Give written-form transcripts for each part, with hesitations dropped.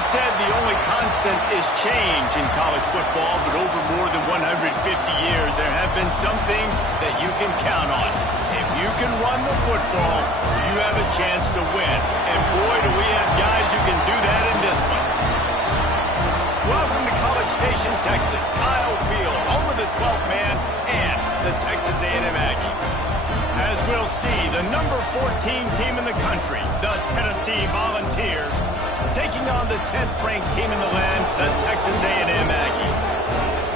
always said the only constant is change in college football, but over more than 150 years, there have been some things that you can count on. If you can run the football, you have a chance to win. And boy, do we have guys who can do that in this one. Welcome to College Station, Texas. Kyle Field, home of the 12th man and the Texas A&M Aggies. As we'll see, the number 14 team in the country, the Tennessee Volunteers, taking on the 10th-ranked team in the land, the Texas A&M Aggies.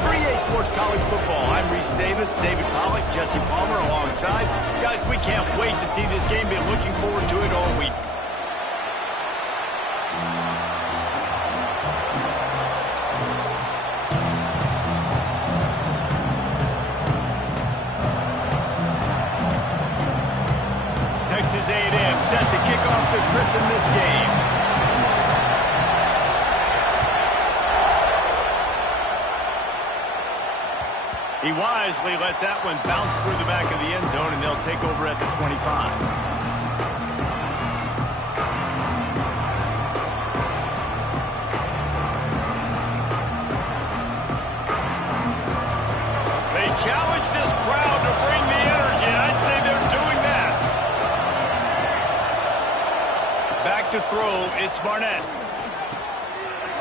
3A Sports College Football. I'm Reese Davis, David Pollack, Jesse Palmer alongside. Guys, we can't wait to see this game. Been looking forward to it all week. Texas A&M set to kick off the christen this game. He wisely lets that one bounce through the back of the end zone, and they'll take over at the 25. They challenge this crowd to bring the energy, and I'd say they're doing that. Back to throw, it's Barnett.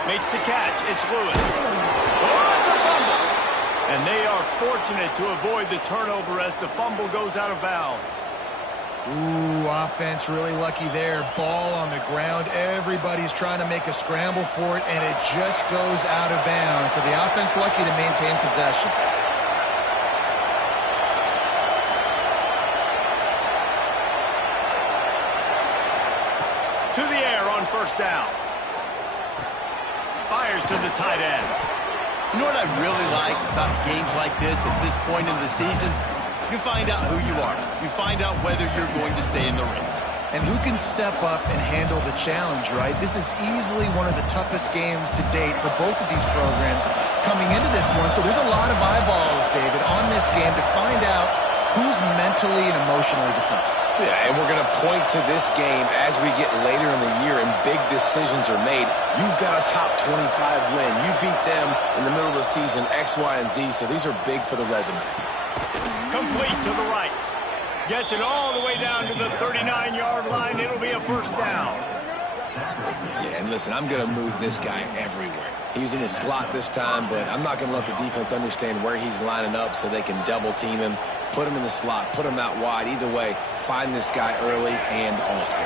Makes the catch, it's Lewis. Oh, it's a fumble. And they are fortunate to avoid the turnover as the fumble goes out of bounds. Ooh, offense really lucky there. Ball on the ground. Everybody's trying to make a scramble for it, and it just goes out of bounds. So the offense lucky to maintain possession. To the air on first down. Fires to the tight end. You know what I really like about games like this at this point in the season? You find out who you are. You find out whether you're going to stay in the race. And who can step up and handle the challenge, right? This is easily one of the toughest games to date for both of these programs coming into this one. So there's a lot of eyeballs, David, on this game to find out who's mentally and emotionally the toughest. Yeah, and we're going to point to this game as we get later in the year and big decisions are made. You've got a top 25 win. You beat them in the middle of the season, X, Y, and Z, so these are big for the resume. Complete to the right. Gets it all the way down to the 39-yard line. It'll be a first down. Yeah, and listen, I'm going to move this guy everywhere. He's in his slot this time, but I'm not going to let the defense understand where he's lining up so they can double team him, put him in the slot, put him out wide. Either way, find this guy early and often.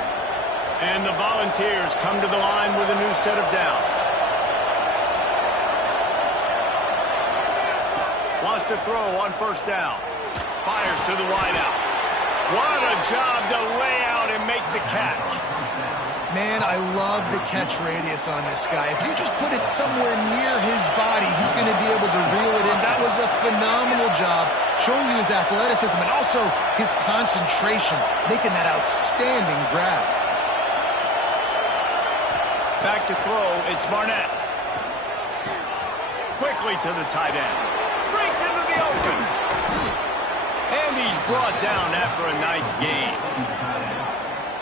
And the Volunteers come to the line with a new set of downs. Wants to throw on first down. Fires to the wideout. What a job to lay out and make the catch. Man, I love the catch radius on this guy. If you just put it somewhere near his body, he's going to be able to reel it in. That was a phenomenal job, showing you his athleticism and also his concentration, making that outstanding grab. Back to throw, it's Barnett. Quickly to the tight end. Breaks into the open. And he's brought down after a nice gain.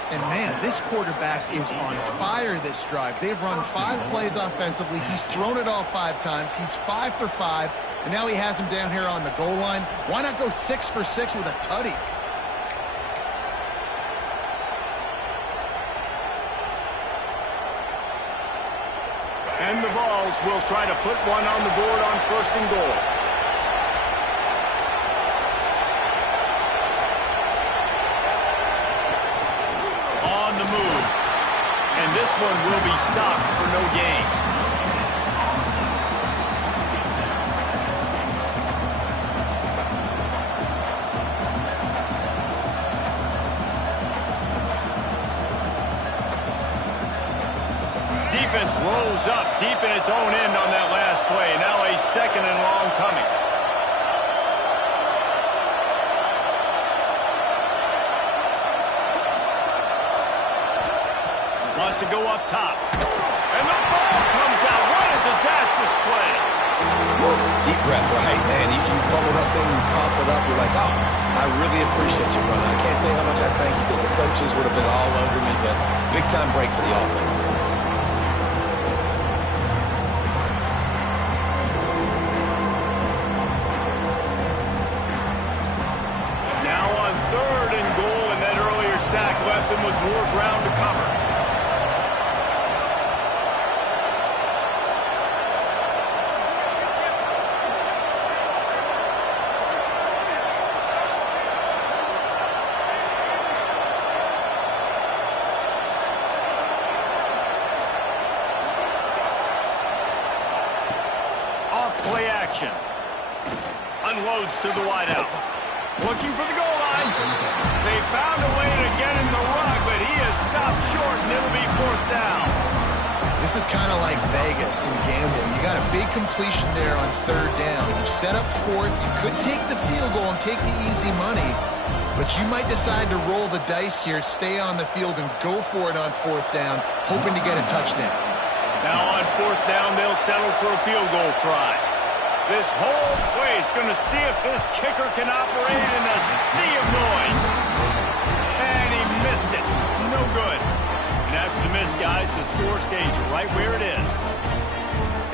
And, man, this quarterback is on fire this drive. They've run 5 plays offensively. He's thrown it all 5 times. He's 5 for 5. And now he has him down here on the goal line. Why not go 6 for 6 with a tutty? And the Vols will try to put one on the board on first and goal. On the move. And this one will be stopped for no gain. Defense rolls up deep in its own end on that last play. Now a second and long coming. Wants to go up top. And the ball comes out. What a disastrous play. Woo, deep breath, right, man? You fumbled that thing, you cough it up. You're like, oh, I really appreciate you, brother. I can't tell you how much I thank you because the coaches would have been all over me, but big-time break for the offense. action. Unloads to the wideout. Looking for the goal line. They found a way to get in the rug, but he is stopped short, and it'll be 4th down. This is kind of like Vegas and gambling. You got a big completion there on 3rd down. You set up 4th. You could take the field goal and take the easy money, but you might decide to roll the dice here, stay on the field, and go for it on 4th down, hoping to get a touchdown. Now on 4th down, they'll settle for a field goal try. This whole place going to see if this kicker can operate in a sea of noise. And he missed it. No good. And after the miss, guys, the score stays right where it is.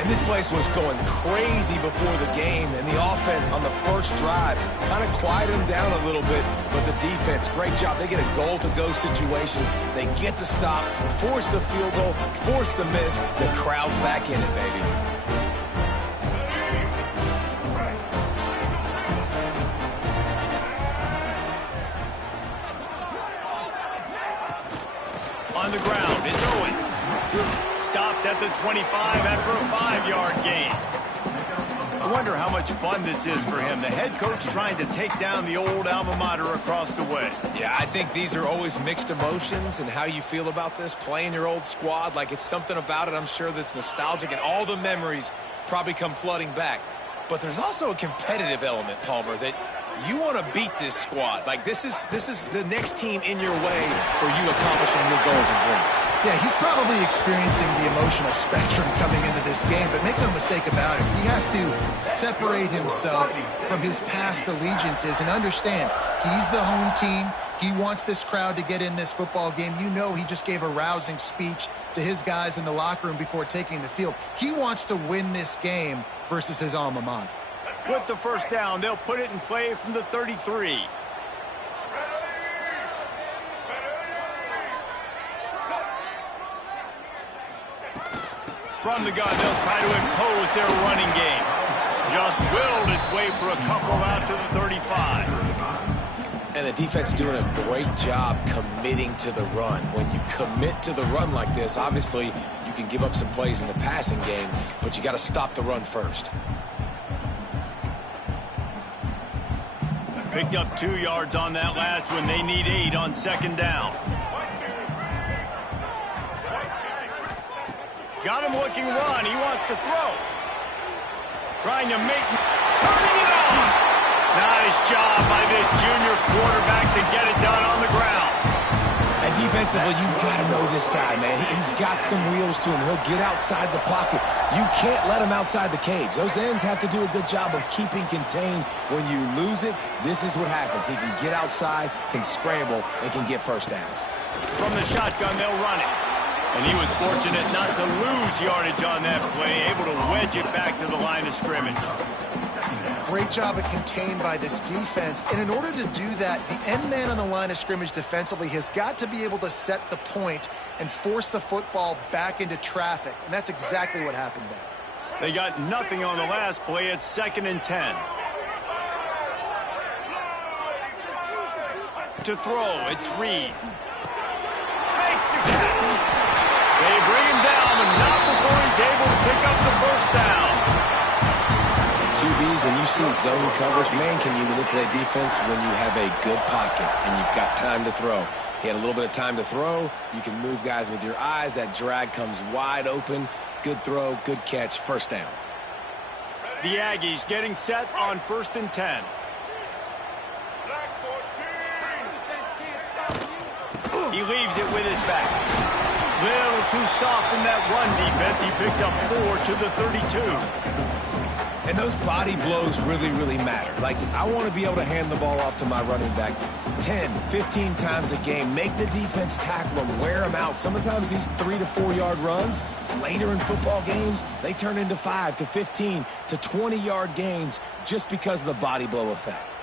And this place was going crazy before the game, and the offense on the first drive kind of quieted them down a little bit, but the defense, great job. They get a goal-to-go situation. They get the stop, force the field goal, force the miss. The crowd's back in it, baby. On the ground, it's Owens. Stopped at the 25 after a 5-yard gain. I wonder how much fun this is for him. The head coach trying to take down the old alma mater across the way. Yeah, I think these are always mixed emotions, and how you feel about this, playing your old squad. Like, it's something about it, I'm sure, that's nostalgic, and all the memories probably come flooding back. But there's also a competitive element, Palmer, that you want to beat this squad. Like, this is the next team in your way for you accomplishing your goals and dreams. Yeah, he's probably experiencing the emotional spectrum coming into this game, but make no mistake about it, he has to separate himself from his past allegiances and understand he's the home team. He wants this crowd to get in this football game. You know, he just gave a rousing speech to his guys in the locker room before taking the field. He wants to win this game versus his alma mater. With the first down, they'll put it in play from the 33. From the gun, they'll try to impose their running game. Just willed his way for a couple out to the 35. And the defense doing a great job committing to the run. When you commit to the run like this, obviously you can give up some plays in the passing game, but you got to stop the run first. Picked up 2 yards on that last one. They need 8 on 2nd down. Got him looking run. He wants to throw. Trying to make... Turning it on! Nice job by this junior quarterback to get it done on the ground. And defensively, you've got to know this guy, man. He's got some wheels to him. He'll get outside the pocket. You can't let him outside the cage. Those ends have to do a good job of keeping contained. When you lose it, this is what happens. He can get outside, can scramble, and can get first downs. From the shotgun, they'll run it. And he was fortunate not to lose yardage on that play, able to wedge it back to the line of scrimmage. Great job of contained by this defense. And in order to do that, the end man on the line of scrimmage defensively has got to be able to set the point and force the football back into traffic. And that's exactly what happened there. They got nothing on the last play. It's 2nd and 10. To throw, it's Reed. Makes the catch. They bring him down, but not before he's able to pick up the first down. QBs, when you see zone coverage, man, can you manipulate defense when you have a good pocket and you've got time to throw. He had a little bit of time to throw. You can move guys with your eyes. That drag comes wide open. Good throw, good catch, first down. The Aggies getting set on 1st and 10. He leaves it with his back. Little too soft in that run defense. He picks up 4 to the 32. And those body blows really, really matter. Like, I want to be able to hand the ball off to my running back 10, 15 times a game. Make the defense tackle them, wear them out. Sometimes these 3 to 4 yard runs, later in football games, they turn into 5 to 15 to 20 yard gains just because of the body blow effect.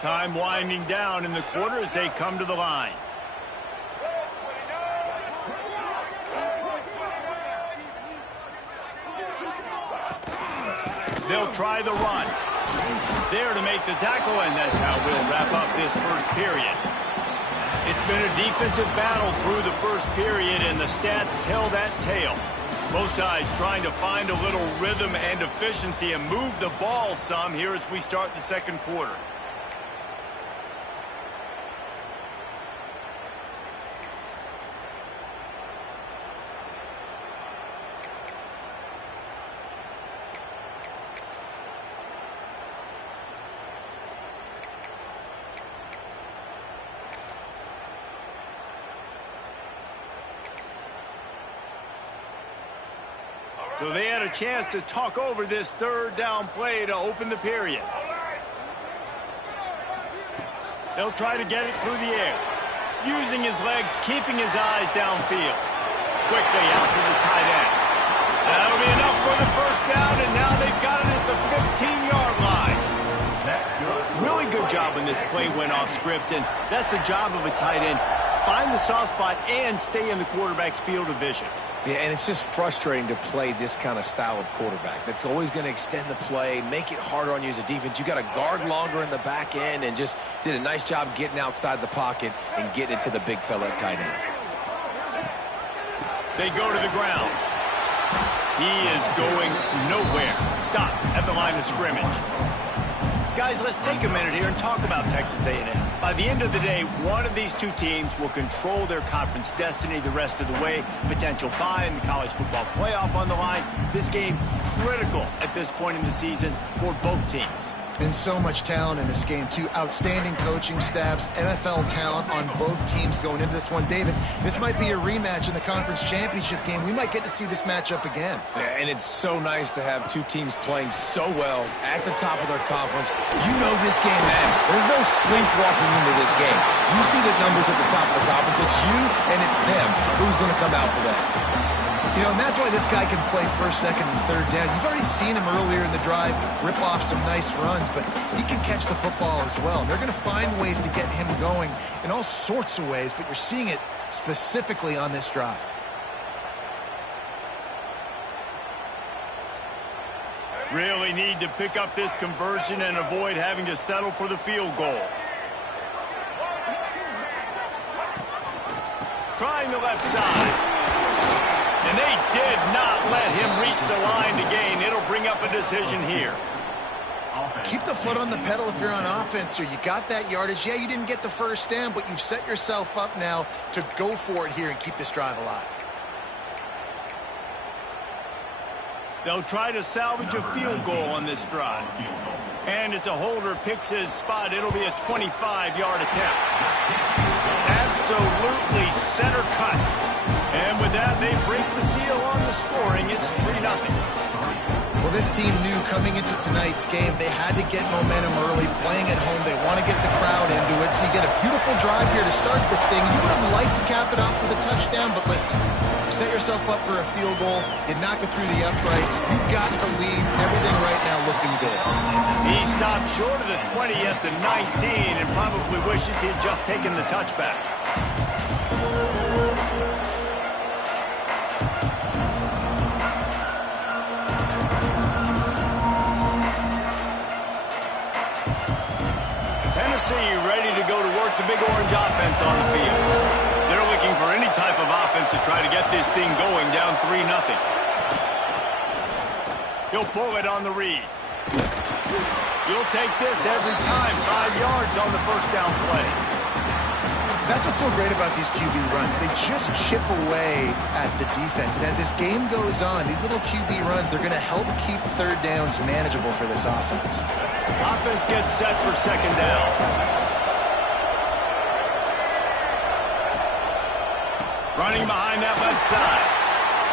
Time winding down in the quarter as they come to the line. They'll try the run. There to make the tackle, and that's how we'll wrap up this first period. It's been a defensive battle through the first period, and the stats tell that tale. Both sides trying to find a little rhythm and efficiency and move the ball some here as we start the second quarter. So they had a chance to talk over this third down play to open the period. They'll try to get it through the air. Using his legs, keeping his eyes downfield. Quickly out to the tight end. That'll be enough for the first down, and now they've got it at the 15-yard line. Really good job when this play went off script, and that's the job of a tight end. Find the soft spot and stay in the quarterback's field of vision. Yeah, and it's just frustrating to play this kind of style of quarterback. That's always going to extend the play, make it harder on you as a defense. You got to guard longer in the back end, and just did a nice job getting outside the pocket and getting it to the big fella at tight end. They go to the ground. He is going nowhere. Stop at the line of scrimmage. Guys, let's take a minute here and talk about Texas A&M. By the end of the day, one of these two teams will control their conference destiny the rest of the way. Potential bye in the college football playoff on the line. This game critical at this point in the season for both teams. And so much talent in this game, too. Outstanding coaching staffs, NFL talent on both teams going into this one. David, this might be a rematch in the conference championship game. We might get to see this matchup again. Yeah, and it's so nice to have two teams playing so well at the top of their conference. You know this game matters. There's no sleepwalking into this game. You see the numbers at the top of the conference. It's you and it's them. Who's going to come out today? You know, and that's why this guy can play first, second, and third down. You've already seen him earlier in the drive rip off some nice runs, but he can catch the football as well. And they're going to find ways to get him going in all sorts of ways, but you're seeing it specifically on this drive. Really need to pick up this conversion and avoid having to settle for the field goal. Trying the left side. And they did not let him reach the line to gain. It'll bring up a decision here. Keep the foot on the pedal if you're on offense here. You got that yardage. Yeah, you didn't get the first down, but you've set yourself up now to go for it here and keep this drive alive. They'll try to salvage a field goal on this drive. And as a holder picks his spot, it'll be a 25-yard attempt. Absolutely center cut. And with that, they break the seal on the scoring. It's 3-0. Well, this team knew coming into tonight's game they had to get momentum early, playing at home. They want to get the crowd into it. So you get a beautiful drive here to start this thing. You would have liked to cap it off with a touchdown, but listen, you set yourself up for a field goal. You knock it through the uprights. You've got the lead. Everything right now looking good. He stopped short of the 20 at the 19 and probably wishes he had just taken the touchback. Tennessee ready to go to work the big orange offense on the field. They're looking for any type of offense to try to get this thing going, down 3-0. He'll pull it on the read. You'll take this every time. 5 yards on the first down play. That's what's so great about these QB runs. They just chip away at the defense. And as this game goes on, these little QB runs, they're going to help keep third downs manageable for this offense. Offense gets set for second down. Running behind that left side.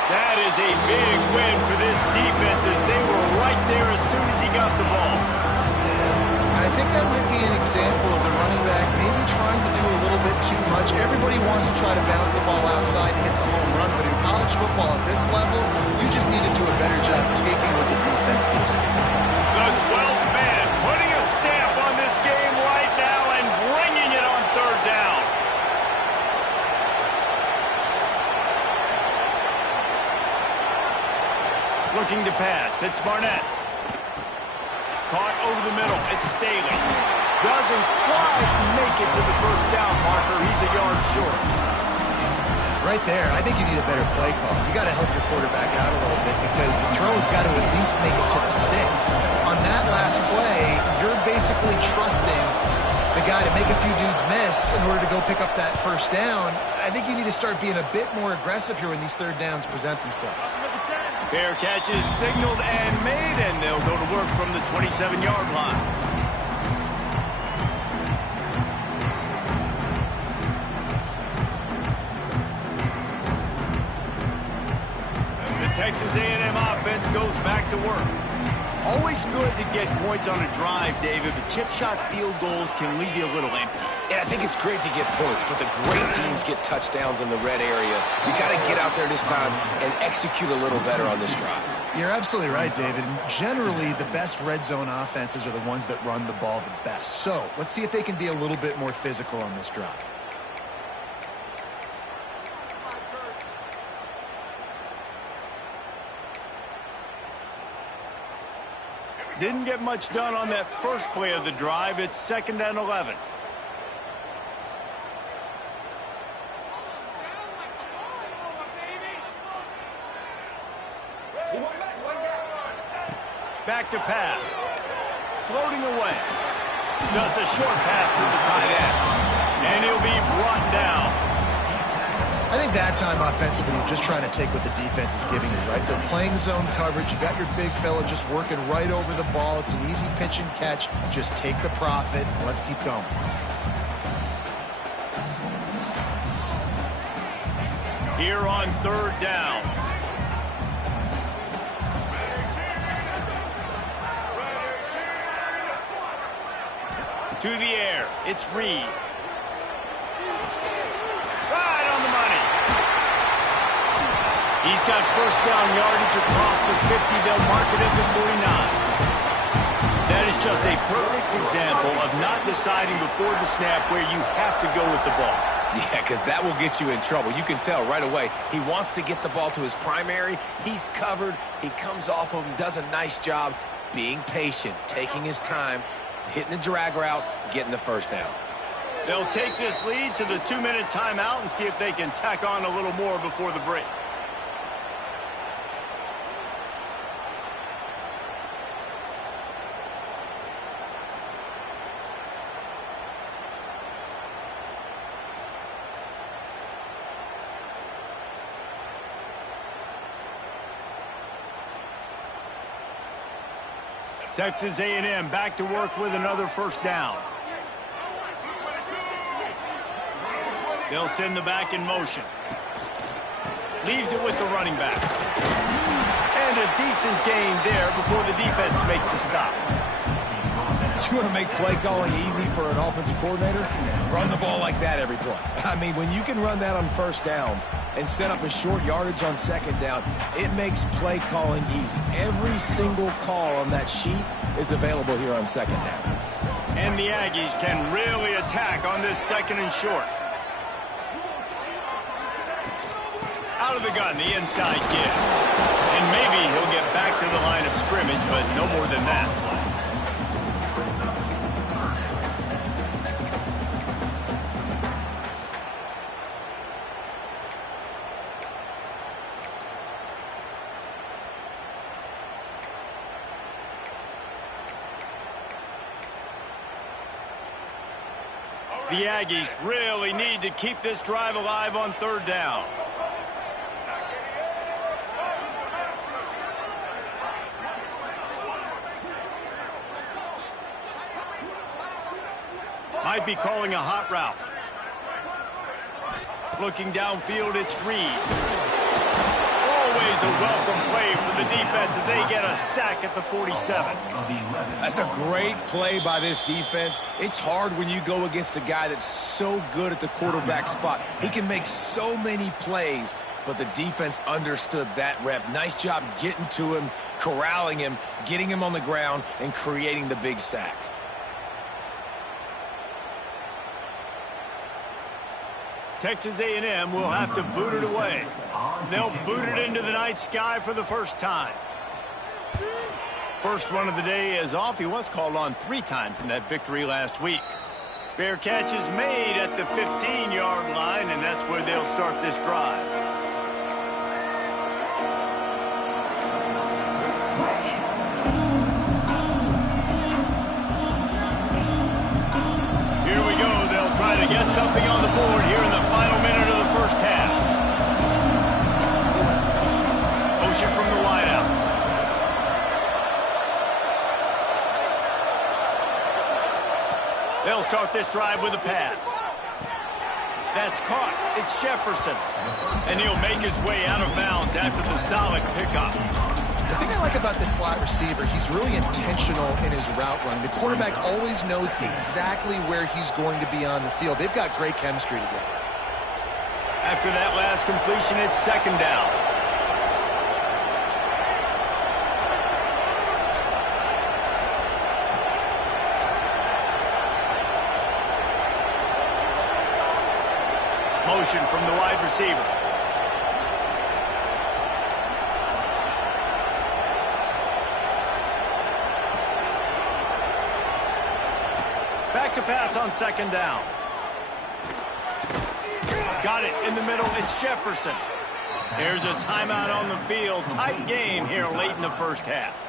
That is a big win for this defense as they were right there as soon as he got the ball. I think that might be an example of the running back maybe trying to do a little bit too much. Everybody wants to try to bounce the ball outside and hit the home run, but in college football at this level, you just need to do a better job taking what the defense gives you. The 12th man putting a stamp on this game right now and bringing it on third down. Looking to pass. It's Barnett. Caught over the middle. It's Staley. Doesn't quite make it to the first down marker. He's a yard short. Right there, I think you need a better play call. You got to help your quarterback out a little bit because the throw's got to at least make it to the sticks. On that last play, you're basically trusting the guy to make a few dudes miss in order to go pick up that first down. I think you need to start being a bit more aggressive here when these third downs present themselves. Fair catch is signaled and made, and they'll go to work from the 27-yard line. Texas A&M offense goes back to work. Always good to get points on a drive, David, but chip shot field goals can leave you a little empty. And I think it's great to get points, but the great teams get touchdowns in the red area. You got to get out there this time and execute a little better on this drive. You're absolutely right, David. And generally, the best red zone offenses are the ones that run the ball the best. So let's see if they can be a little bit more physical on this drive. Didn't get much done on that first play of the drive. It's 2nd and 11. Back to pass. Floating away. Just a short pass to the tight end. And he'll be brought down. I think that time offensively, you're just trying to take what the defense is giving you, right? They're playing zone coverage. You got your big fella just working right over the ball. It's an easy pitch and catch. Just take the profit. Let's keep going. Here on 3rd down. To the air. It's Reed. Right on the money. He's got first down yardage across the 50. They'll mark it at the 49. That is just a perfect example of not deciding before the snap where you have to go with the ball. Yeah, because that will get you in trouble. You can tell right away. He wants to get the ball to his primary. He's covered. He comes off of him, does a nice job being patient, taking his time, hitting the drag route, getting the first down. They'll take this lead to the 2-minute timeout and see if they can tack on a little more before the break. Texas A&M back to work with another first down. They'll send the back in motion. Leaves it with the running back. And a decent gain there before the defense makes a stop. You want to make play calling easy for an offensive coordinator? Run the ball like that every play. I mean, when you can run that on first down and set up a short yardage on second down, it makes play calling easy. Every single call on that sheet is available here on second down. And the Aggies can really attack on this 2nd and short. Out of the gun, the inside give. And maybe he'll get back to the line of scrimmage, but no more than that. The Aggies really need to keep this drive alive on 3rd down. Might be calling a hot route. Looking downfield, it's Reed. Always a welcome play for the defense as they get a sack at the 47. That's a great play by this defense. It's hard when you go against a guy that's so good at the quarterback spot. He can make so many plays, but the defense understood that rep. Nice job getting to him, corralling him, getting him on the ground, and creating the big sack. Texas A&M will have to boot it away. They'll boot it into the night sky for the first time. First one of the day is off. He was called on 3 times in that victory last week. Fair catch is made at the 15-yard line, and that's where they'll start this drive. Here we go. They'll try to get something on the board here in the final minute of the first half. Motion from the wideout. They'll start this drive with a pass. That's caught. It's Jefferson. And he'll make his way out of bounds after the solid pickup. The thing I like about this slot receiver, he's really intentional in his route running. The quarterback always knows exactly where he's going to be on the field. They've got great chemistry together. After that last completion, it's second down. Motion from the wide receiver. Back to pass on second down. Got it in the middle. It's Jefferson. There's a timeout on the field. Tight game here late in the first half.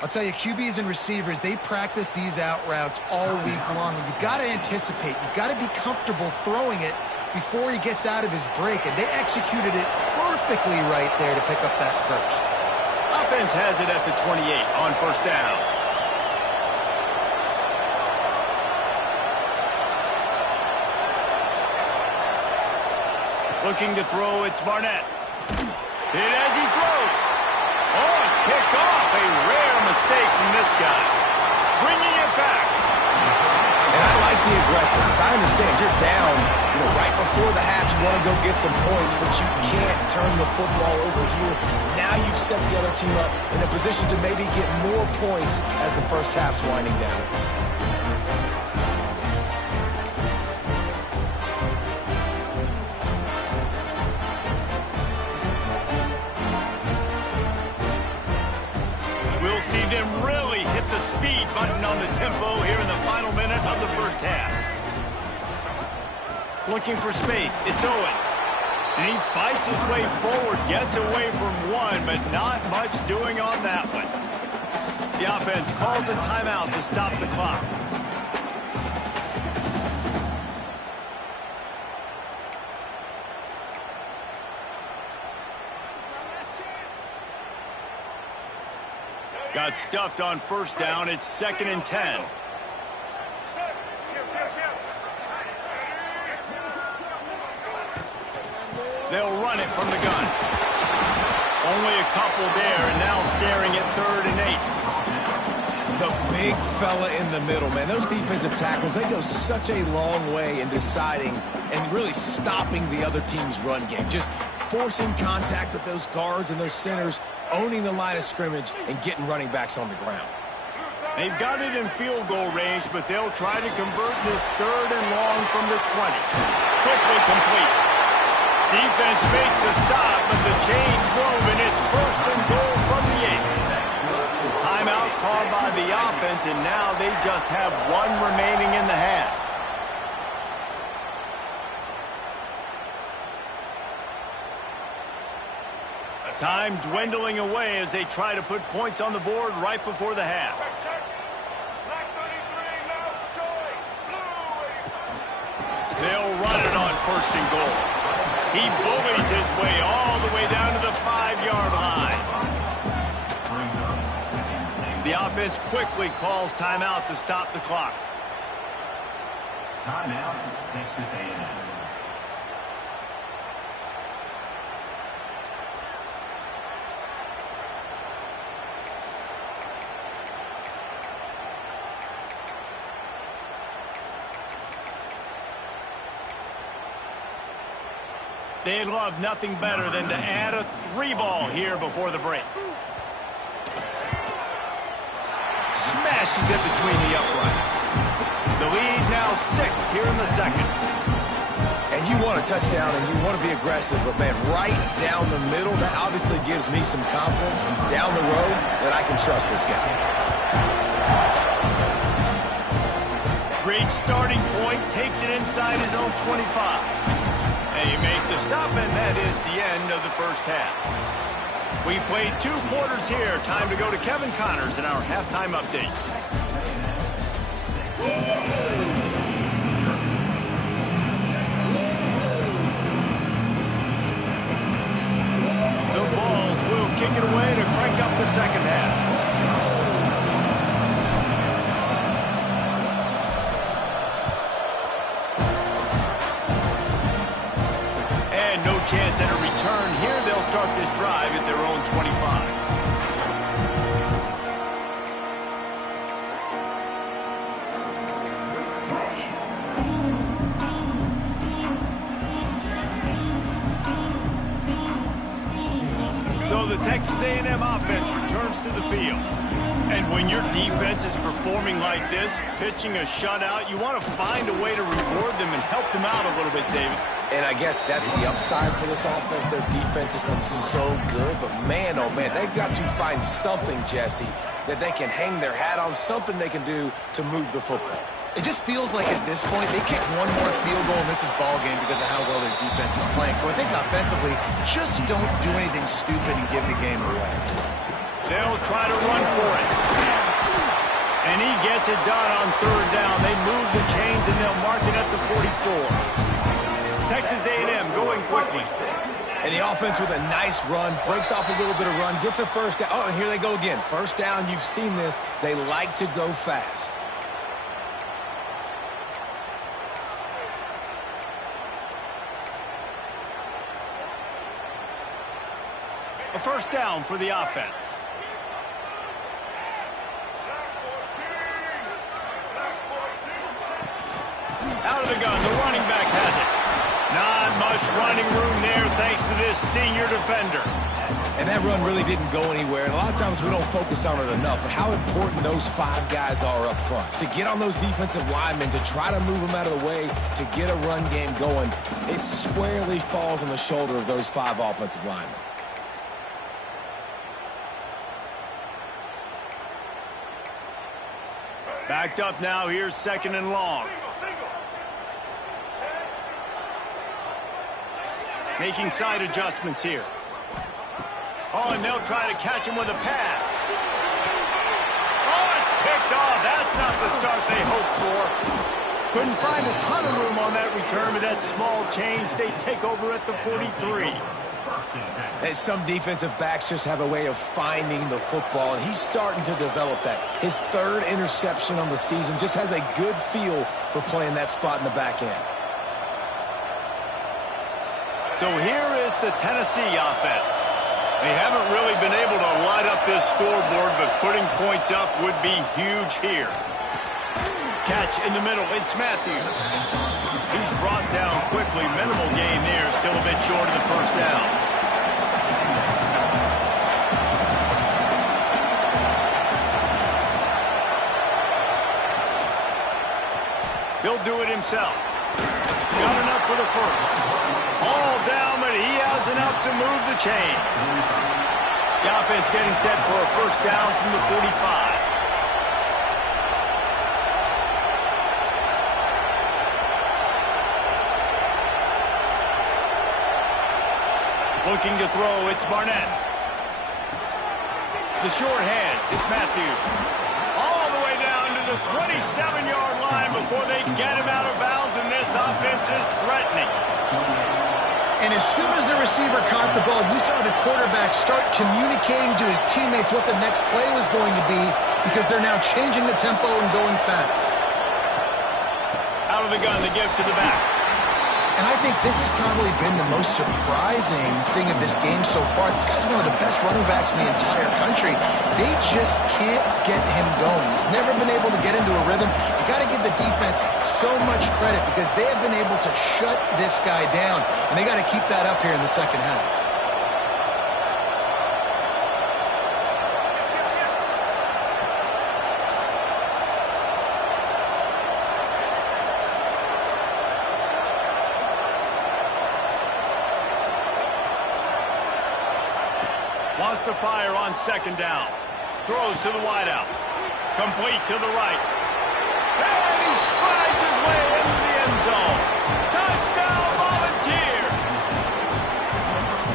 I'll tell you, QBs and receivers, they practice these out routes all week long. And you've got to anticipate. You've got to be comfortable throwing it before he gets out of his break. And they executed it perfectly right there to pick up that first. Offense has it at the 28 on first down. Looking to throw, it's Barnett. Hit as he throws. Oh, it's picked off. A rare mistake from this guy. Bringing it back. And I like the aggressiveness. I understand you're down, right before the half. You want to go get some points, but you can't turn the football over here. Now you've set the other team up in a position to maybe get more points as the first half's winding down. See them really hit the speed button on the tempo here in the final minute of the first half. Looking for space, it's Owens. And he fights his way forward, gets away from one, but not much doing on that one. The offense calls a timeout to stop the clock. Got stuffed on first down. It's 2nd and 10. They'll run it from the gun. Only a couple there, and now staring at 3rd and 8. The big fella in the middle, man. Those defensive tackles, they go such a long way in deciding and really stopping the other team's run game. Just forcing contact with those guards and those centers, owning the line of scrimmage, and getting running backs on the ground. They've got it in field goal range, but they'll try to convert this 3rd and long from the 20. Quickly complete. Defense makes a stop, but the chains move, and it's 1st and goal from the 8. Timeout called by the offense, and now they just have one remaining in the half. Time dwindling away as they try to put points on the board right before the half. They'll run it on 1st and goal. He bullies his way all the way down to the 5-yard line. The offense quickly calls timeout to stop the clock. Timeout, Texas A&M. They'd love nothing better than to add a 3-ball here before the break. Smashes it between the uprights. The lead now 6 here in the 2nd. And you want a touchdown and you want to be aggressive, but man, right down the middle, that obviously gives me some confidence down the road that I can trust this guy. Great starting point, takes it inside his own 25. They make the stop, and that is the end of the first half. We played 2 quarters here. Time to go to Kevin Connors in our halftime update. The Vols will kick it away to crank up the second half. Chance at a return here. They'll start this drive at their own 25. So the Texas A&M offense returns to the field. And when your defense is performing like this, pitching a shutout, you want to find a way to reward them and help them out a little bit, David. And I guess that's the upside for this offense. Their defense has been so good, but man, oh man, they've got to find something, Jesse, that they can hang their hat on, something they can do to move the football. It just feels like at this point, they kick one more field goal and this is ball game because of how well their defense is playing. So I think offensively, just don't do anything stupid and give the game away. They'll try to run for it. And he gets it done on third down. They move the chains and they'll mark it at the 44. Texas A&M going quickly. And the offense with a nice run, breaks off a little bit of run, gets a first down. Oh, and here they go again. First down, you've seen this. They like to go fast. A first down for the offense. Out of the gun, the running back has it. Not much running room there thanks to this senior defender. And that run really didn't go anywhere. And a lot of times we don't focus on it enough, but how important those 5 guys are up front. To get on those defensive linemen, to try to move them out of the way, to get a run game going, it squarely falls on the shoulder of those 5 offensive linemen. Backed up now, here's second and long. Making side adjustments here. Oh, and they'll try to catch him with a pass. Oh, it's picked off. That's not the start they hoped for. Couldn't find a ton of room on that return, but that small change, they take over at the 43. And some defensive backs just have a way of finding the football, and he's starting to develop that. His 3rd interception on the season, just has a good feel for playing that spot in the back end. So here is the Tennessee offense. They haven't really been able to light up this scoreboard, but putting points up would be huge here. Catch in the middle, it's Matthews. He's brought down quickly. Minimal gain there, still a bit short of the first down. He'll do it himself. Got enough for the first. All down, but he has enough to move the chains. The offense getting set for a first down from the 45. Looking to throw, it's Barnett. The short hands, it's Matthews. All the way down to the 27-yard line before they get him out of bounds, and this offense is threatening. And as soon as the receiver caught the ball, you saw the quarterback start communicating to his teammates what the next play was going to be because they're now changing the tempo and going fast. Out of the gun, the give to the back. And I think this has probably been the most surprising thing of this game so far. This guy's one of the best running backs in the entire country. They just can't get him going. He's never been able to get into a rhythm. You got to give the defense so much credit because they have been able to shut this guy down. And they got to keep that up here in the second half. Wants to fire on second down. Throws to the wideout. Complete to the right. And he strides his way into the end zone. Touchdown, Volunteer!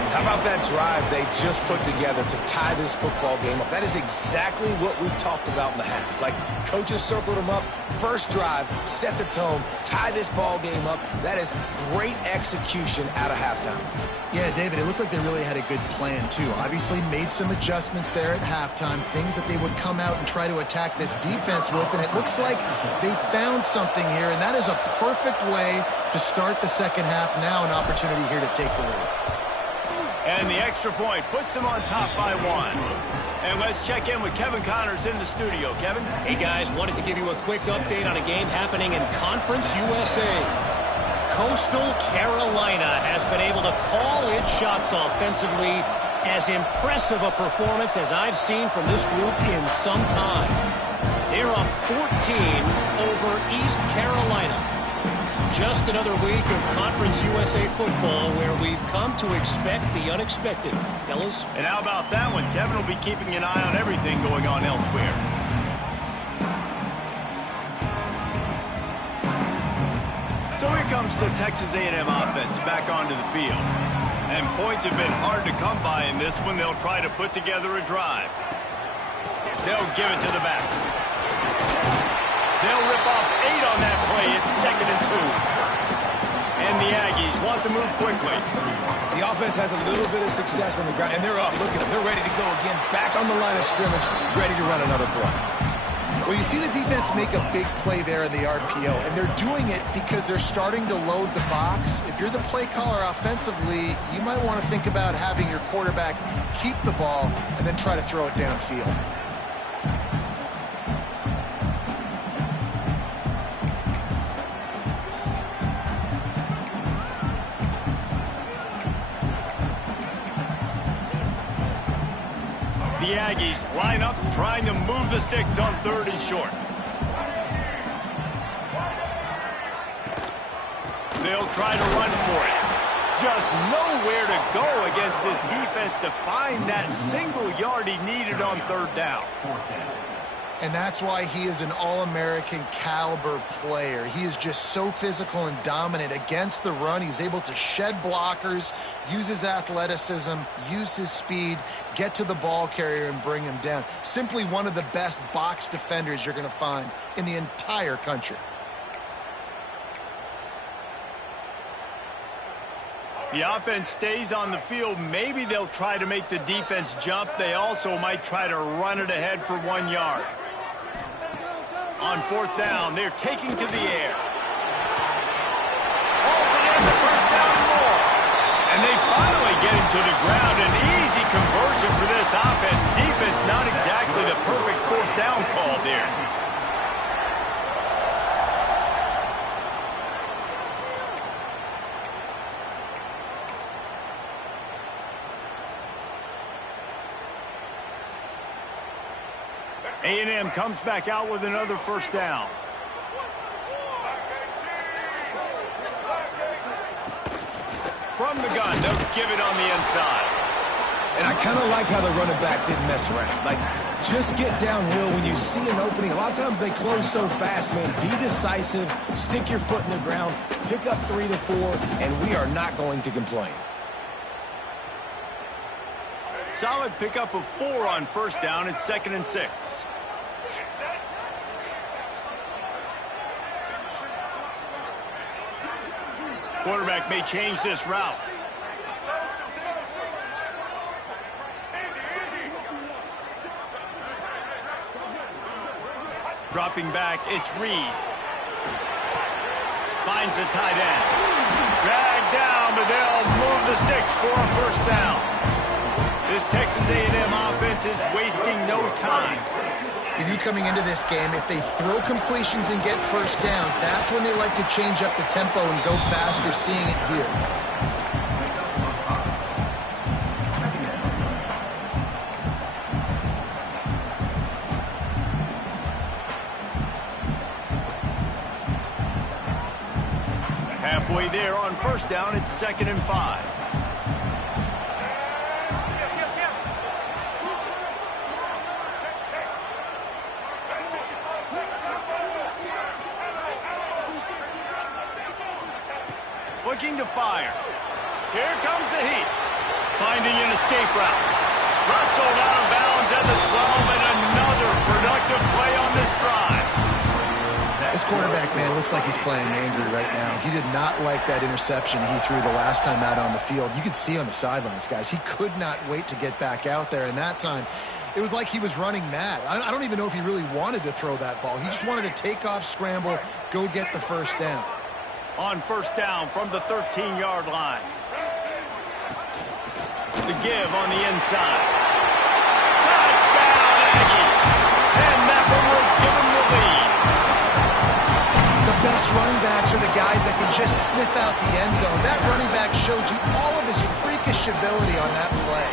How about that drive they just put together to tie this football game up? That is exactly what we talked about in the half. Like, coaches circled them up. First drive, set the tone, tie this ball game up. That is great execution out of halftime. Yeah, David, it looked like they really had a good plan, too. Obviously made some adjustments there at halftime, things that they would come out and try to attack this defense with, and it looks like they found something here, and that is a perfect way to start the second half. Now an opportunity here to take the lead. And the extra point puts them on top by 1. And let's check in with Kevin Connors in the studio. Kevin? Hey, guys. Wanted to give you a quick update on a game happening in Conference USA. Coastal Carolina has been able to call its shots offensively. As impressive a performance as I've seen from this group in some time. They're up 14 over East Carolina. Just another week of Conference USA football where we've come to expect the unexpected, fellas. And how about that one? Kevin will be keeping an eye on everything going on elsewhere. So here comes the Texas A&M offense back onto the field. And points have been hard to come by in this one. They'll try to put together a drive. They'll give it to the back. They'll rip off 8 on that play. It's 2nd and 2. And the Aggies want to move quickly. The offense has a little bit of success on the ground, and they're up. Look at them. They're ready to go again. Back on the line of scrimmage, ready to run another play. Well, you see the defense make a big play there in the RPO, and they're doing it because they're starting to load the box. If you're the play caller offensively, you might want to think about having your quarterback keep the ball and then try to throw it downfield. The Aggies line up, trying to move the sticks on 3rd and short. They'll try to run for it. Just nowhere to go against this defense to find that single yard he needed on 3rd down. And that's why he is an All-American caliber player. He is just so physical and dominant against the run. He's able to shed blockers, use his athleticism, use his speed, get to the ball carrier and bring him down. Simply one of the best box defenders you're going to find in the entire country. The offense stays on the field. Maybe they'll try to make the defense jump. They also might try to run it ahead for 1 yard. On 4th down, they're taking to the air. Holds it in, the 1st down and more. And they finally get him to the ground. An easy conversion for this offense. Defense not exactly the perfect 4th down call there. A&M comes back out with another 1st down. From the gun, they'll give it on the inside. And I kind of like how the running back didn't mess around. Like, just get downhill when you see an opening. A lot of times they close so fast, man. Be decisive, stick your foot in the ground, pick up 3 to 4, and we are not going to complain. Solid pickup of 4 on 1st down. It's 2nd and 6. Quarterback may change this route. Dropping back, it's Reed. Finds the tight end. Dragged down, but they'll move the sticks for a 1st down. This Texas A&M offense is wasting no time. You coming into this game, if they throw completions and get 1st downs, that's when they like to change up the tempo and go faster, seeing it here. Halfway there on 1st down, it's 2nd and 5. looking to fire. Here comes the heat. Finding an escape route. Wrestled out of bounds at the 12, and another productive play on this drive. This quarterback, man, looks like he's playing angry right now. He did not like that interception he threw the last time out on the field. You could see on the sidelines, guys. He could not wait to get back out there, and that time it was like he was running mad. I don't even know if he really wanted to throw that ball. He just wanted to take off, scramble, go get the first down. On first down from the 13-yard line. The give on the inside. Touchdown, Aggie! And that one will give him the lead. The best running backs are the guys that can just sniff out the end zone. That running back showed you all of his freakish ability on that play.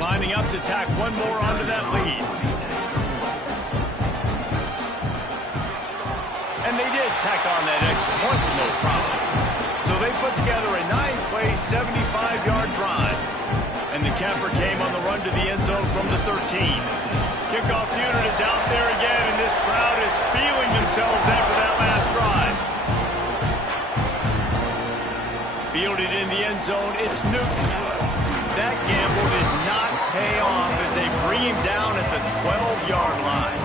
Lining up to tack one more onto that lead. And they did tack on that extra point with no problem. So they put together a 9-play, 75-yard drive. And the capper came on the run to the end zone from the 13. Kickoff unit is out there again, and this crowd is feeling themselves after that last drive. Fielded in the end zone, it's Newton. That gamble did not pay off as they bring him down at the 12-yard line.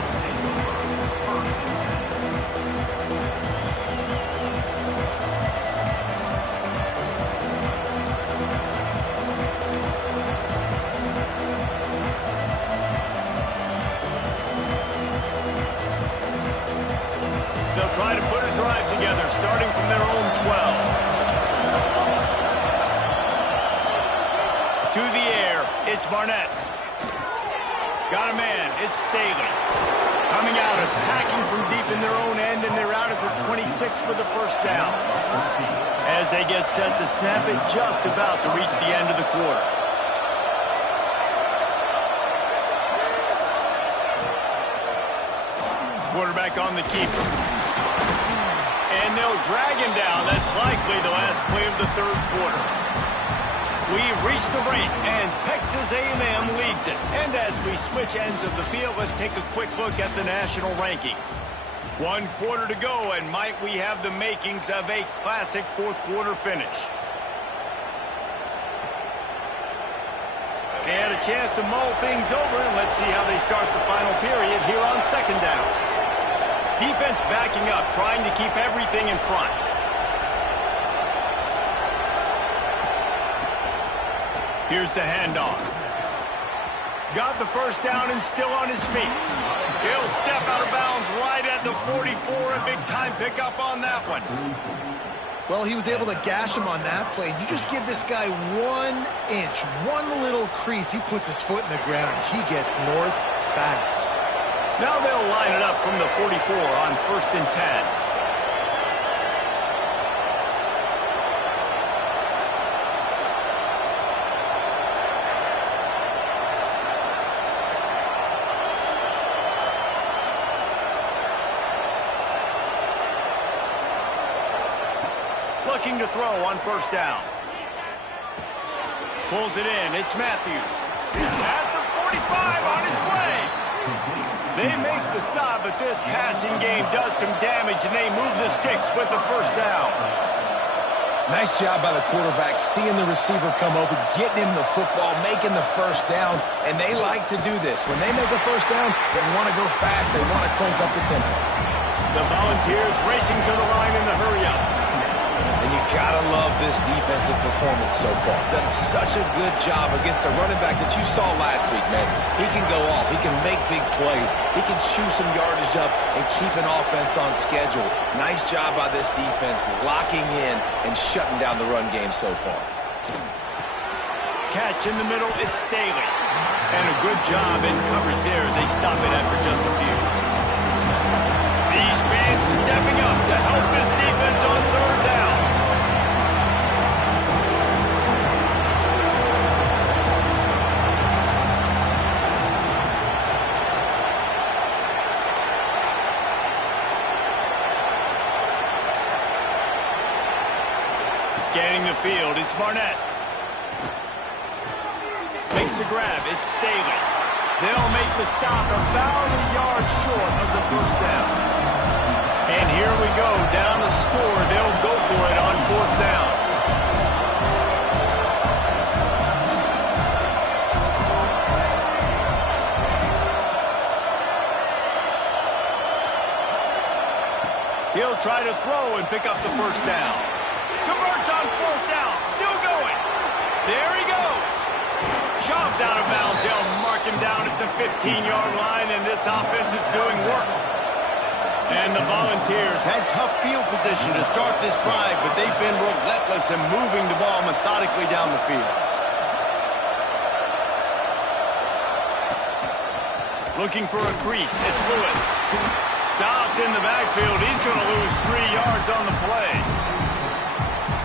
They'll try to put a drive together, starting from their own 12. To the air, it's Barnett. Got a man, it's Staley. Coming out, attacking from deep in their own end, and they're out at the 26 for the first down. As they get set to snap it, just about to reach the end of the quarter. Quarterback on the keeper. And they'll drag him down. That's likely the last play of the third quarter. We've reached the break, and Texas A&M leads it. And as we switch ends of the field, let's take a quick look at the national rankings. 1 quarter to go, and might we have the makings of a classic fourth quarter finish. And a chance to mull things over, and let's see how they start the final period here on second down. Defense backing up, trying to keep everything in front. Here's the handoff. Got the first down and still on his feet. He'll step out of bounds right at the 44. A big-time pickup on that one. Well, he was able to gash him on that play. You just give this guy 1 inch, one little crease. He puts his foot in the ground. He gets north fast. Now they'll line it up from the 44 on 1st and 10. Looking to throw on first down. Pulls it in. It's Matthews. At the 45 on his way. They make the stop, but this passing game does some damage, and they move the sticks with the first down. Nice job by the quarterback, seeing the receiver come open, getting him the football, making the first down, and they like to do this. When they make a first down, they want to go fast. They want to crank up the tempo. The Volunteers racing to the line in the hurry-up. And you gotta love this defensive performance so far. Done such a good job against the running back that you saw last week, man. He can go off. He can make big plays. He can chew some yardage up and keep an offense on schedule. Nice job by this defense locking in and shutting down the run game so far. Catch in the middle, it's Staley. And a good job in coverage there as they stop it after just a few. These fans stepping up to help this defense on third down. Scanning the field, it's Barnett. Makes the grab, it's Staley. They'll make the stop about a yard short of the first down. And here we go, down the score. They'll go for it on fourth down. He'll try to throw and pick up the first down. Converts on fourth down. Still going. There he goes. Shoved out of bounds. They'll mark him down at the 15-yard line, and this offense is doing work. And the Volunteers had tough field position to start this drive, but they've been relentless in moving the ball methodically down the field. Looking for a crease. It's Lewis. Stopped in the backfield. He's going to lose 3 yards on the play.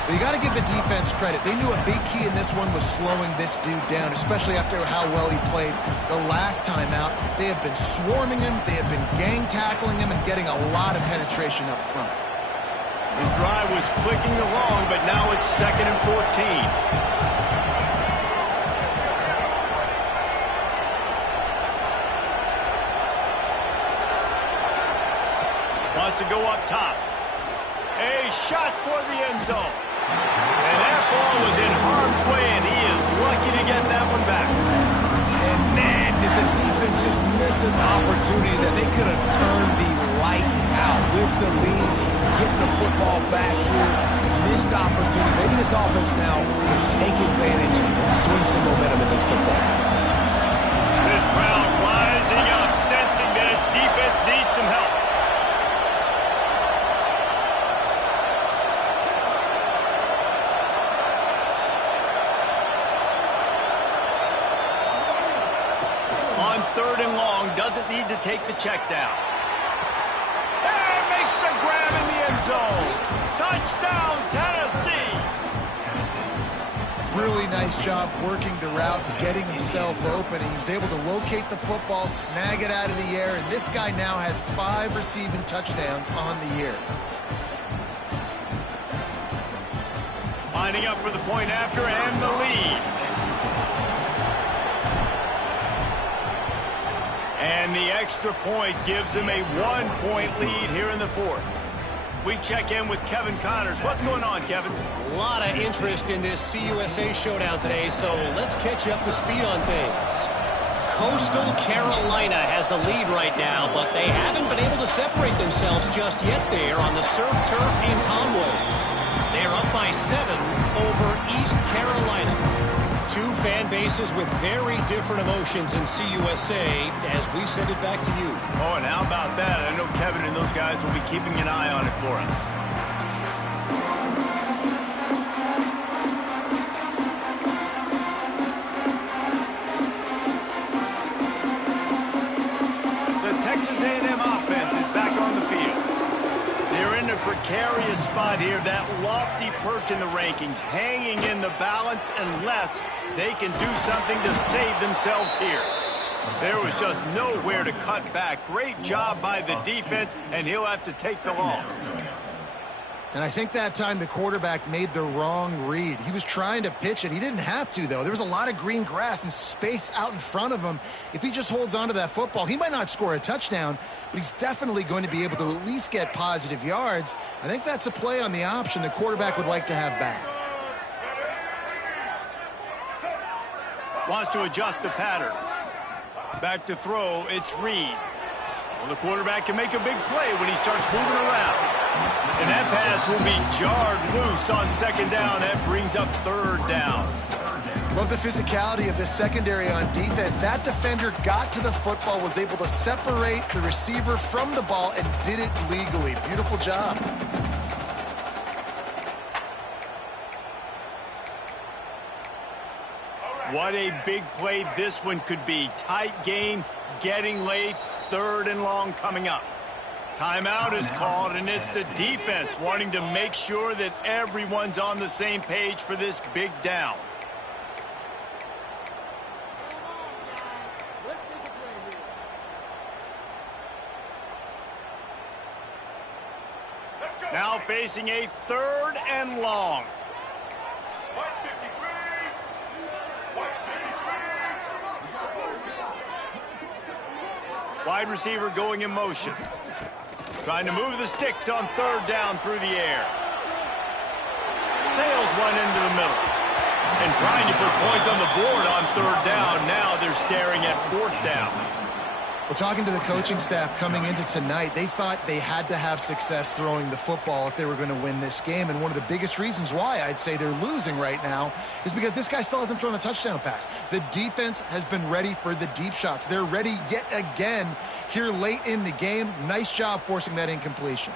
Well, you got to give the defense credit. They knew a big key in this one was slowing this dude down, especially after how well he played the last time out. They have been swarming him. They have been gang tackling him and getting a lot of penetration up front. His drive was clicking along, but now it's 2nd and 14. Wants to go up top. A shot toward the end zone. And that ball was in harm's way, and he is lucky to get that one back. And man, did the defense just miss an opportunity that they could have turned the lights out with the lead, get the football back here. Missed opportunity. Maybe this offense now will take advantage and swing some momentum in this football game. This crowd rising up, sensing that its defense needs some help. On 3rd and long, doesn't need to take the check down. And makes the grab in the end zone. Touchdown, Tennessee. Really nice job working the route and getting himself open. He was able to locate the football, snag it out of the air, and this guy now has 5 receiving touchdowns on the year. Lining up for the point after and the lead. And the extra point gives him a 1-point lead here in the 4th. We check in with Kevin Connors. What's going on, Kevin? A lot of interest in this CUSA showdown today, so let's catch you up to speed on things. Coastal Carolina has the lead right now, but they haven't been able to separate themselves just yet there on the surf turf in Conway. They're up by 7 over East Carolina. 2 fan bases with very different emotions in CUSA as we send it back to you. Oh, and how about that? I know Kevin and those guys will be keeping an eye on it for us. The Texas A&M offense is back on the field. They're in a precarious spot here, that lofty perch in the rankings, hanging in the balance unless they can do something to save themselves here. There was just nowhere to cut back. Great job by the defense, and he'll have to take the loss. And I think that time the quarterback made the wrong read. He was trying to pitch it. He didn't have to, though. There was a lot of green grass and space out in front of him. If he just holds on to that football, he might not score a touchdown, but he's definitely going to be able to at least get positive yards. I think that's a play on the option the quarterback would like to have back. Wants to adjust the pattern. Back to throw, it's Reed. Well, the quarterback can make a big play when he starts moving around. And that pass will be jarred loose on 2nd down. That brings up 3rd down. Love the physicality of this secondary on defense. That defender got to the football, was able to separate the receiver from the ball, and did it legally. Beautiful job. What a big play this one could be. Tight game, getting late, 3rd and long coming up. Timeout is called, and it's the defense wanting to make sure that everyone's on the same page for this big down. Now facing a 3rd and long. Wide receiver going in motion. Trying to move the sticks on third down through the air. Sails one into the middle. And trying to put points on the board on third down. Now they're staring at fourth down. Well, talking to the coaching staff coming into tonight, they thought they had to have success throwing the football if they were going to win this game. And one of the biggest reasons why I'd say they're losing right now is because this guy still hasn't thrown a touchdown pass. The defense has been ready for the deep shots. They're ready yet again here late in the game. Nice job forcing that incompletion.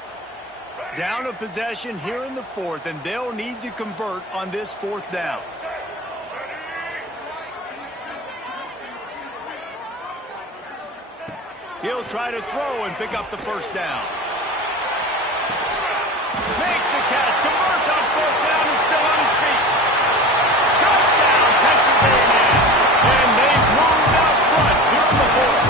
Down a possession here in the fourth, and they'll need to convert on this fourth down. He'll try to throw and pick up the first down. Makes the catch, converts on fourth down, and still on his feet. Touchdown, Texas A&M. And they've moved out front here in the fourth.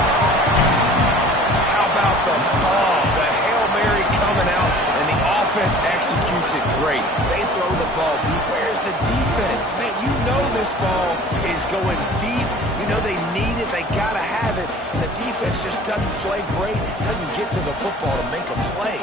How about the ball? The Hail Mary coming out, and the offense executes it great. They throw the ball deep. Where's the defense? Man, you know this ball is going deep. You know they need it. They got to have it. And the defense just doesn't play great, doesn't get to the football to make a play.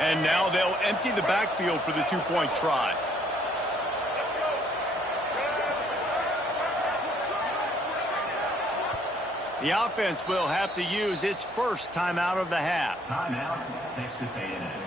And now they'll empty the backfield for the two-point try. The offense will have to use its first timeout of the half. Timeout, Texas A&M.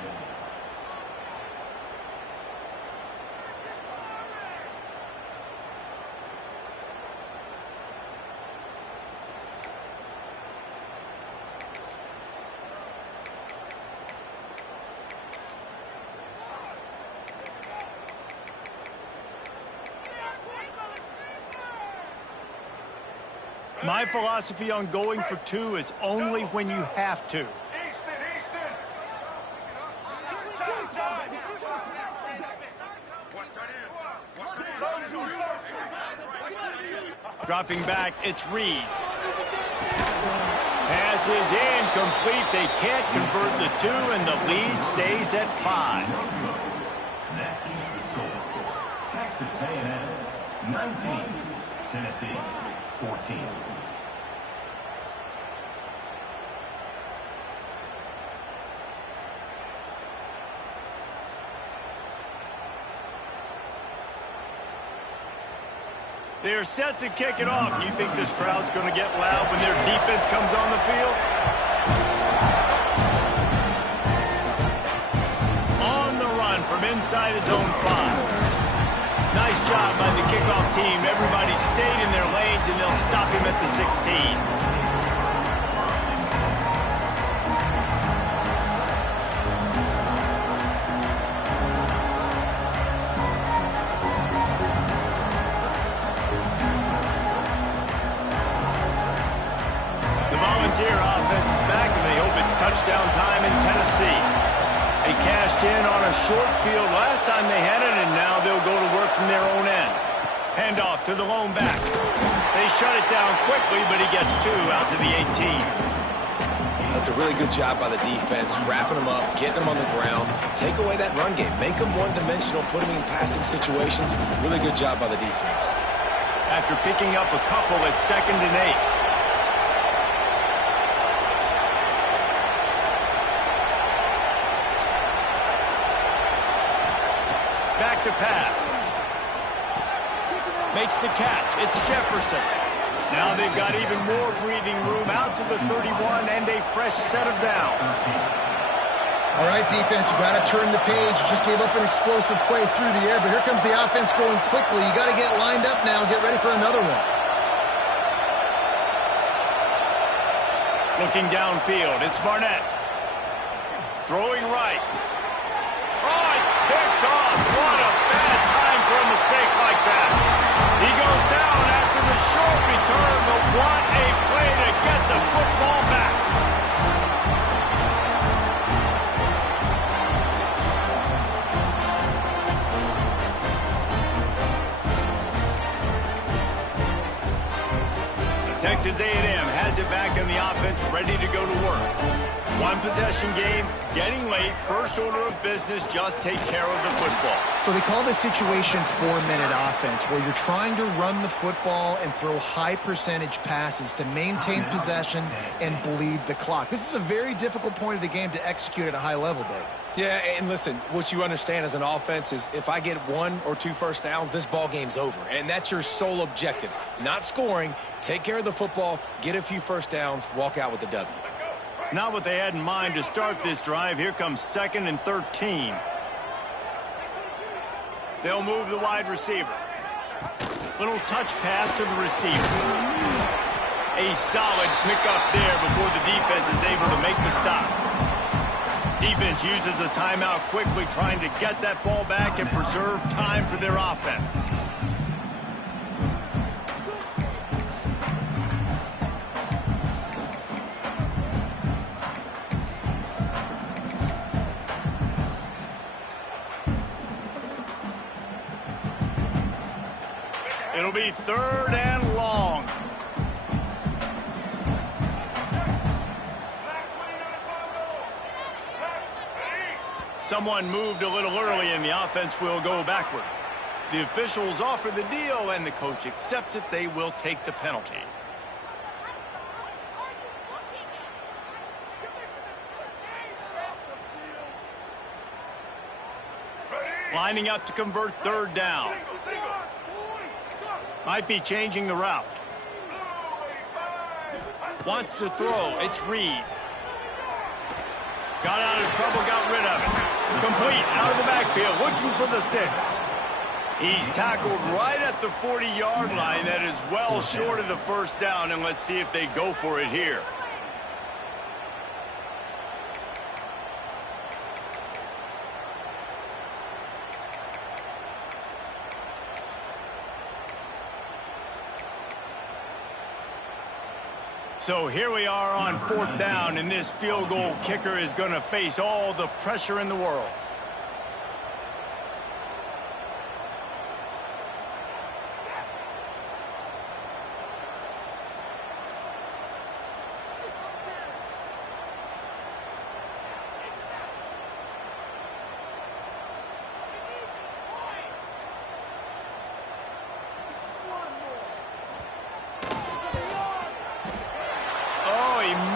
My philosophy on going for two is only when you have to. Dropping back, it's Reed. Pass is incomplete. They can't convert the two, and the lead stays at 5. That keeps the score. Texas A&M 19, Tennessee 14. They're set to kick it off. You think this crowd's going to get loud when their defense comes on the field? On the run from inside his own 5. Nice job by the kickoff team. Everybody stayed in their lanes, and they'll stop him at the 16. Volunteer offense is back, and they hope it's touchdown time in Tennessee. They cashed in on a short field last time they had it, and now they'll go to work from their own end. Handoff to the lone back. They shut it down quickly, but he gets 2 out to the 18. That's a really good job by the defense, wrapping them up, getting them on the ground. Take away that run game. Make them one-dimensional, put them in passing situations. Really good job by the defense. After picking up a couple at 2nd and 8. Back to pass. Makes the catch. It's Jefferson. Now they've got even more breathing room out to the 31 and a fresh set of downs. All right, defense, you got to turn the page. You just gave up an explosive play through the air, but here comes the offense going quickly. You got to get lined up now and get ready for another one. Looking downfield, it's Barnett. Throwing right. Oh, it's picked off. What a bad time for a mistake like that. He goes down after the short return, but what a play to get the Texas A&M has it back in the offense, ready to go to work. One possession game, getting late, first order of business, just take care of the football. So they call this situation 4-minute offense, where you're trying to run the football and throw high percentage passes to maintain possession and bleed the clock. This is a very difficult point of the game to execute at a high level, Dave. Yeah, and listen, what you understand as an offense is if I get 1 or 2 first downs, this ball game's over. And that's your sole objective. Not scoring, take care of the football, get a few first downs, walk out with the W. Not what they had in mind to start this drive. Here comes 2nd and 13. They'll move the wide receiver. Little touch pass to the receiver. A solid pickup there before the defense is able to make the stop. Defense uses a timeout quickly, trying to get that ball back and preserve time for their offense. It'll be 3rd and long. Someone moved a little early and the offense will go backward. The officials offer the deal and the coach accepts it. They will take the penalty. Lining up to convert 3rd down. Might be changing the route. Wants to throw. It's Reed. Got out of trouble, got rid of it. Complete, out of the backfield, looking for the sticks. He's tackled right at the 40-yard line. That is well short of the first down, and let's see if they go for it here. So here we are on 4th down, and this field goal kicker is going to face all the pressure in the world.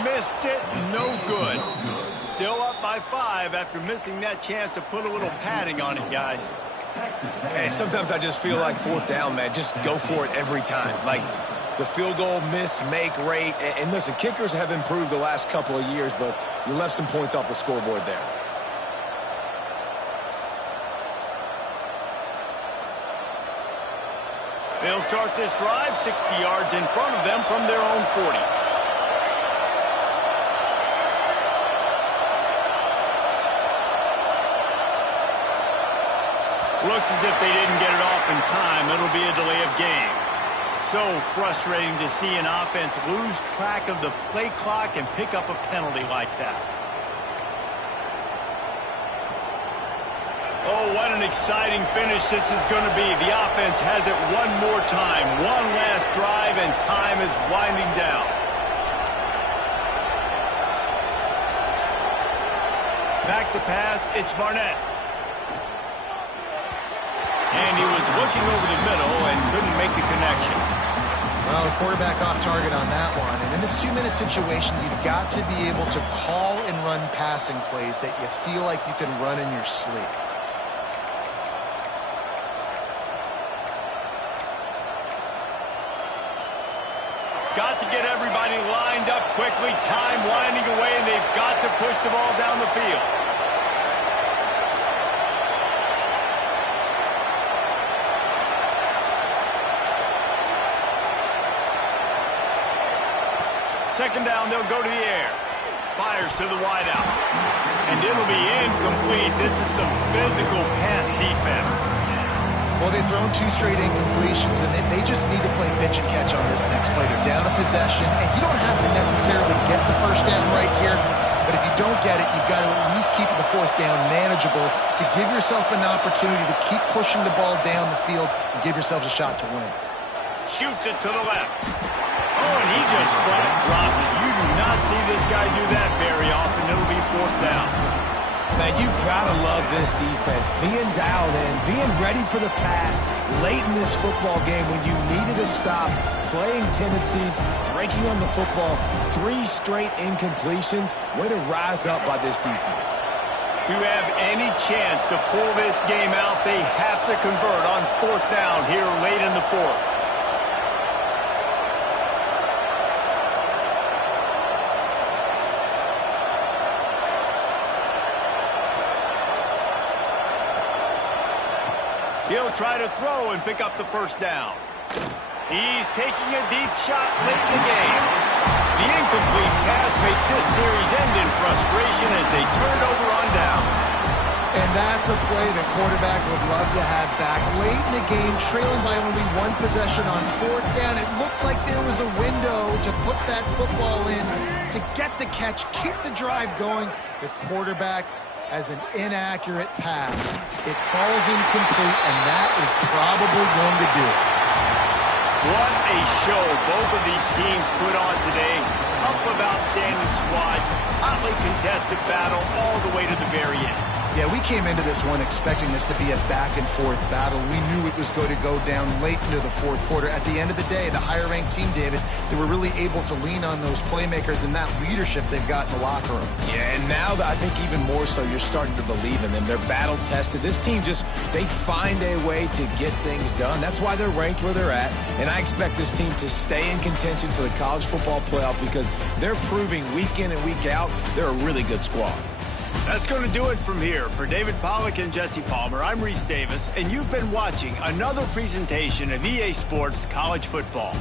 Missed it, no good. Still up by 5 after missing that chance to put a little padding on it, guys. Hey, sometimes I just feel like 4th down, man. Just go for it every time. Like the field goal miss, make rate. And listen, kickers have improved the last couple of years, but you left some points off the scoreboard there. They'll start this drive 60 yards in front of them from their own 40. Looks as if they didn't get it off in time. It'll be a delay of game. So frustrating to see an offense lose track of the play clock and pick up a penalty like that. Oh, what an exciting finish this is going to be. The offense has it one more time. One last drive, and time is winding down. Back to pass, it's Barnett. And he was looking over the middle and couldn't make the connection. Well, the quarterback off target on that one. And in this 2-minute situation, you've got to be able to call and run passing plays that you feel like you can run in your sleep. Got to get everybody lined up quickly. Time winding away, and they've got to push the ball down the field. Second down, they'll go to the air. Fires to the wideout. And it'll be incomplete. This is some physical pass defense. Well, they've thrown 2 straight incompletions, and they just need to play pitch and catch on this next play. They're down a possession, and you don't have to necessarily get the first down right here, but if you don't get it, you've got to at least keep the 4th down manageable to give yourself an opportunity to keep pushing the ball down the field and give yourselves a shot to win. Shoots it to the left. Oh, and he just flat dropped it. You do not see this guy do that very often. It'll be 4th down. Man, you gotta love this defense. Being dialed in, being ready for the pass late in this football game when you needed a stop, playing tendencies, breaking on the football, 3 straight incompletions. Way to rise up by this defense. To have any chance to pull this game out, they have to convert on 4th down here late in the 4th. He'll try to throw and pick up the 1st down. He's taking a deep shot late in the game. The incomplete pass makes this series end in frustration as they turn it over on downs. And that's a play the quarterback would love to have back. Late in the game, trailing by only 1 possession on 4th down. It looked like there was a window to put that football in, to get the catch, keep the drive going. The quarterback has an inaccurate pass. It falls incomplete, and that is probably going to do it. What a show both of these teams put on today. Couple of outstanding squads, hotly contested battle all the way to the very end. Yeah, we came into this one expecting this to be a back-and-forth battle. We knew it was going to go down late into the 4th quarter. At the end of the day, the higher-ranked team, David, they were really able to lean on those playmakers and that leadership they've got in the locker room. Yeah, and now I think even more so you're starting to believe in them. They're battle-tested. This team they find a way to get things done. That's why they're ranked where they're at, and I expect this team to stay in contention for the college football playoff because they're proving week in and week out they're a really good squad. That's going to do it from here. For David Pollack and Jesse Palmer, I'm Reese Davis, and you've been watching another presentation of EA Sports College Football.